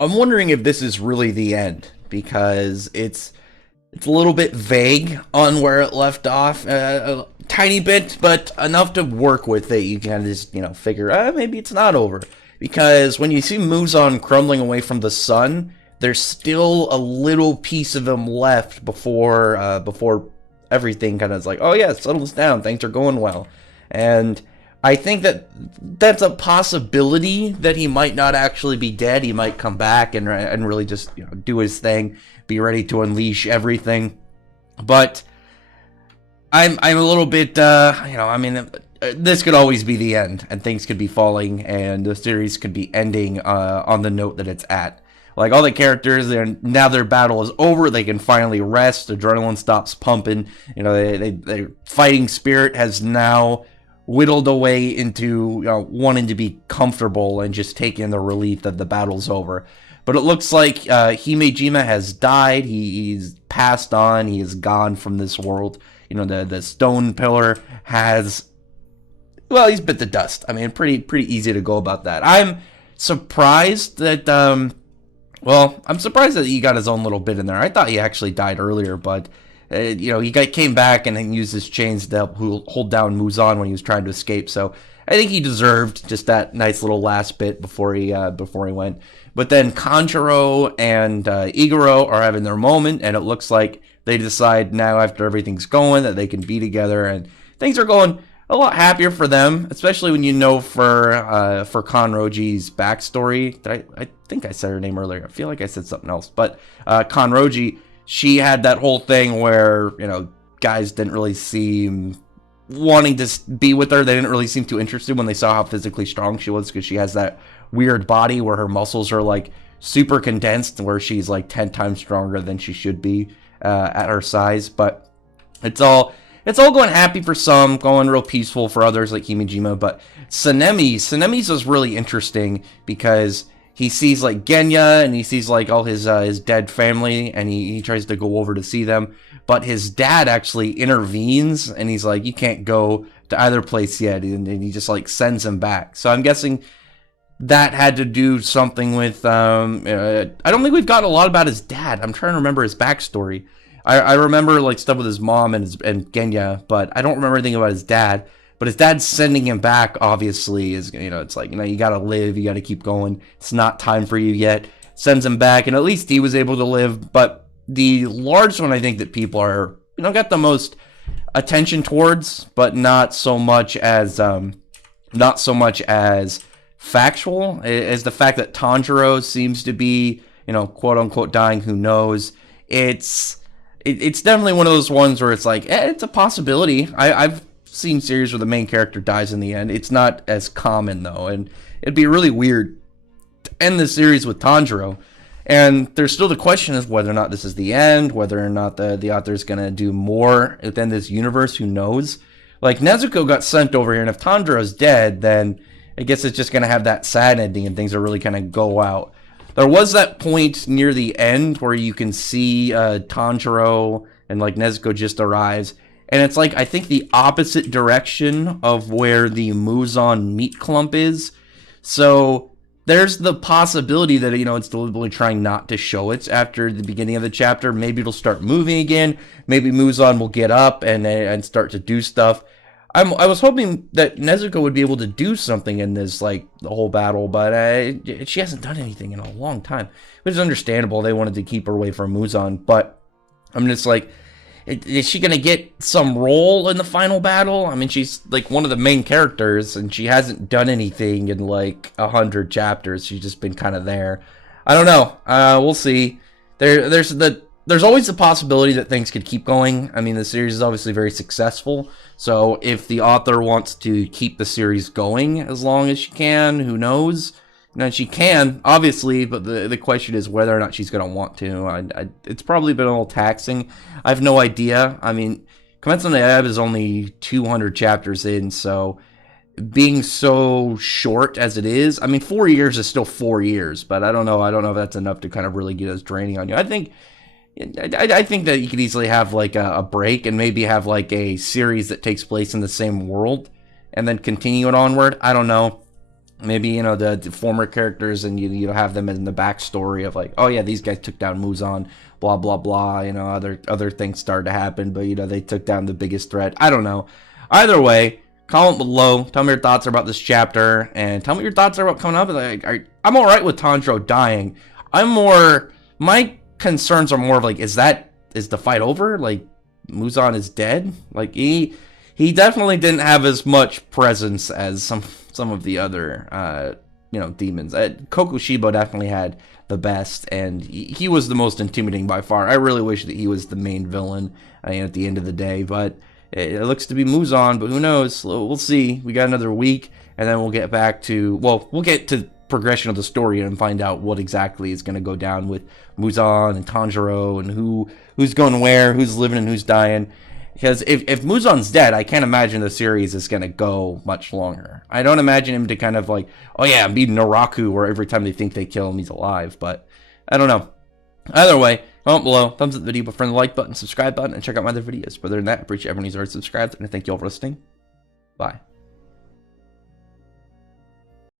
I'm wondering if this is really the end because it's a little bit vague on where it left off, a tiny bit, but enough to work with that you can just figure maybe it's not over. Because when you see Muzan crumbling away from the sun, there's still a little piece of him left before everything kind of is like, oh yeah, it settles down, things are going well, and I think that that's a possibility that he might not actually be dead. He might come back and really just do his thing, be ready to unleash everything. But I'm a little bit this could always be the end, and things could be falling, and the series could be ending on the note that it's at. Like all the characters, now their battle is over. They can finally rest. Adrenaline stops pumping. Their fighting spirit has now whittled away into wanting to be comfortable and just taking the relief that the battle's over. But it looks like Himejima has died. He's passed on. He is gone from this world. The stone pillar has, well, he's bit the dust. I mean, pretty easy to go about that. I'm surprised that I'm surprised that he got his own little bit in there. I thought he actually died earlier, but came back and then used his chains to help hold down Muzan when he was trying to escape. So I think he deserved just that nice little last bit before he went. But then Kanjuro and Iguro are having their moment, and it looks like they decide now after everything's going that they can be together, and things are going a lot happier for them, especially when for Kanroji's backstory. I think I said her name earlier. I feel like I said something else, but Kanroji, she had that whole thing where guys didn't really seem wanting to be with her. They didn't really seem too interested when they saw how physically strong she was, because she has that weird body where her muscles are like super condensed, where she's like 10 times stronger than she should be at her size. But it's all going happy for some, going real peaceful for others like Himejima. But Sanemi's was really interesting because he sees like Genya and he sees like all his dead family, and he tries to go over to see them, but his dad actually intervenes and he's like, you can't go to either place yet, and he just like sends him back. So I'm guessing that had to do something with I don't think we've gotten a lot about his dad. I'm trying to remember his backstory. I remember like stuff with his mom and Genya, but I don't remember anything about his dad. But his dad sending him back obviously is, it's like, you gotta live, you gotta keep going. It's not time for you yet. Sends him back, and at least he was able to live. But the large one I think that people are, got the most attention towards, but not so much as factual, is the fact that Tanjiro seems to be, quote unquote dying. Who knows? It's definitely one of those ones where it's like, it's a possibility. I've seen series where the main character dies in the end. It's not as common though, and it'd be really weird to end the series with Tanjiro. And there's still the question of whether or not this is the end, whether or not the author's gonna do more within this universe. Who knows? Like, Nezuko got sent over here, and if Tanjiro's dead, then I guess it's just gonna have that sad ending and things are really gonna go out. There was that point near the end where you can see Tanjiro and like Nezuko just arrives, and it's like, I think the opposite direction of where the Muzan meat clump is. So there's the possibility that, it's deliberately trying not to show it after the beginning of the chapter. Maybe it'll start moving again. Maybe Muzan will get up and start to do stuff. I was hoping that Nezuko would be able to do something in this, like, the whole battle, but she hasn't done anything in a long time. Which is understandable. They wanted to keep her away from Muzan, but I'm just like, is she going to get some role in the final battle? I mean, she's like one of the main characters, and she hasn't done anything in like 100 chapters. She's just been kind of there. I don't know. We'll see. There's always the possibility that things could keep going. I mean, the series is obviously very successful. So if the author wants to keep the series going as long as she can, who knows? She can, obviously, but the question is whether or not she's going to want to. It's probably been a little taxing. I have no idea. I mean, Kimetsu no Yaiba is only 200 chapters in, so being so short as it is, I mean, 4 years is still 4 years, but I don't know if that's enough to kind of really get us draining on you. I think that you could easily have like a break and maybe have like a series that takes place in the same world and then continue it onward. I don't know. Maybe, you know, the former characters, and you have them in the backstory of like, oh yeah, these guys took down Muzan, blah blah blah. You know, other things started to happen, but you know they took down the biggest threat. I don't know. Either way, comment below. Tell me your thoughts about this chapter, and tell me your thoughts about coming up. Like, I'm all right with Tanjiro dying. My concerns are more of like, is the fight over? Like, Muzan is dead. Like he definitely didn't have as much presence as some of the other you know, demons. Kokushibo definitely had the best, and he was the most intimidating by far. I really wish that he was the main villain at the end of the day, but it looks to be Muzan, but who knows? We'll see. We got another week, and then we'll get back to, well, we'll get to progression of the story and find out what exactly is going to go down with Muzan and Tanjiro, and who's going where, who's living and who's dying. Because if Muzan's dead, I can't imagine the series is going to go much longer. I don't imagine him to kind of like, oh yeah, be Naraku, where every time they think they kill him, he's alive. But I don't know. Either way, comment below, thumbs up the video, friend the like button, subscribe button, and check out my other videos. But other than that, I appreciate everyone who's already subscribed, and I thank you all for listening. Bye.